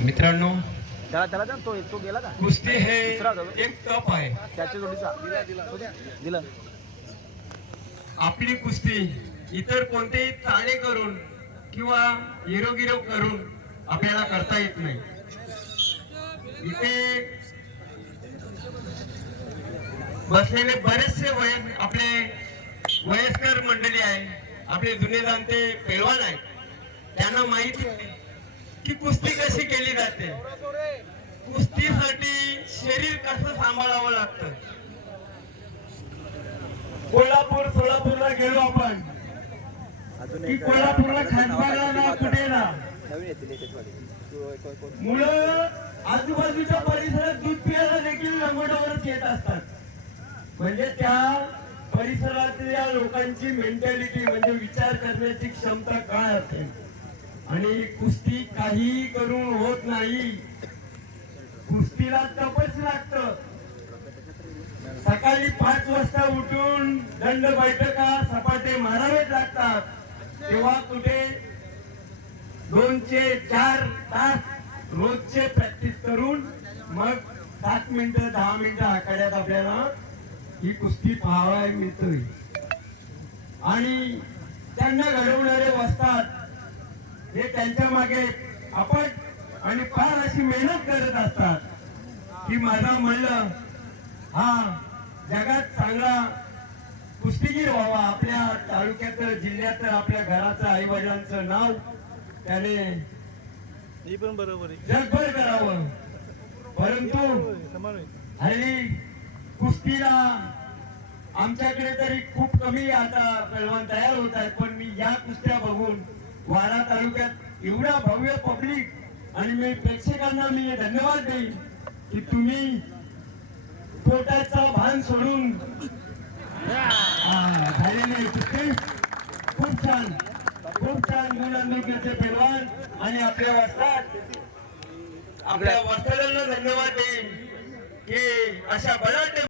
मित्रांनो त्याला त्याला द्या, तो तो गेला का? कुस्ती हे. एक तप आहे. त्याच्या जोडीचा. दिलं आपली कुस्ती इतर कोणतेही चाले करून किंवा हिरोगिरो करून आपल्याला करता येत नाही. इथे बसलेले बरेचसे वय आपले वयस्कर मंडळी आहे आपले जुने जाणते पेलवान आहेत. त्यांना माहिती आहे की कुस्ती कशी केली जाते. कुस्तीसाठी शरीर कसं सांभाळावं लागतं. कोल्हापूर सोलापूरला गेलो आपण. की कोल्हापूरला खानपाला ना कुठे ना. नवीन मुलं आजूबाजूच्या परिसरात दूध पियाला देखील लंगोटावरच येत असतात. म्हणजे त्या परिसरातल्या लोकांची मेंटॅलिटी म्हणजे विचार करण्याची क्षमता काय असेल? आणि कुस्ती काही करून होत नाही. कुस्तीला तपच लागत. सकाळी पाच वाजता उठून दंड बैठका सपाटे मारावेच लागतात. तेव्हा कुठे दोनचे चार तास रोजचे प्रॅक्टिस करून मग सात मिनिटं दहा मिनिटं आखाड्यात आपल्याला ही कुस्ती पाहायला मिळतोय. आणि त्यांना घडवणारे वसतात हे त्यांच्या मागे आपण आणि फार अशी मेहनत करत असतात की माझा म्हणलं हा जगात चांगला कुस्तीगीर व्हावा. आपल्या तालुक्यात जिल्ह्यात आपल्या घराचं आईवडिलांचं नाव त्याने पण बरोबर जगभर करावं. परंतु हल्ली कुस्तीला आमच्याकडे तरी खूप कमी आता पैलवान तयार होत आहेत पण मी या कुस्त्या बघून वाडा तालुक्यात एवढा भव्य पब्लिक आणि मी प्रेक्षकांना मी धन्यवाद देईन की तुम्ही पोटाचा भान सोडून हा, झालेली कुस्ती खूप छान छान गुणंदुकीचे पैलवान आणि आपल्या वस्तात आपल्या वस्तादांना धन्यवाद देईन की अशा बलाढ्य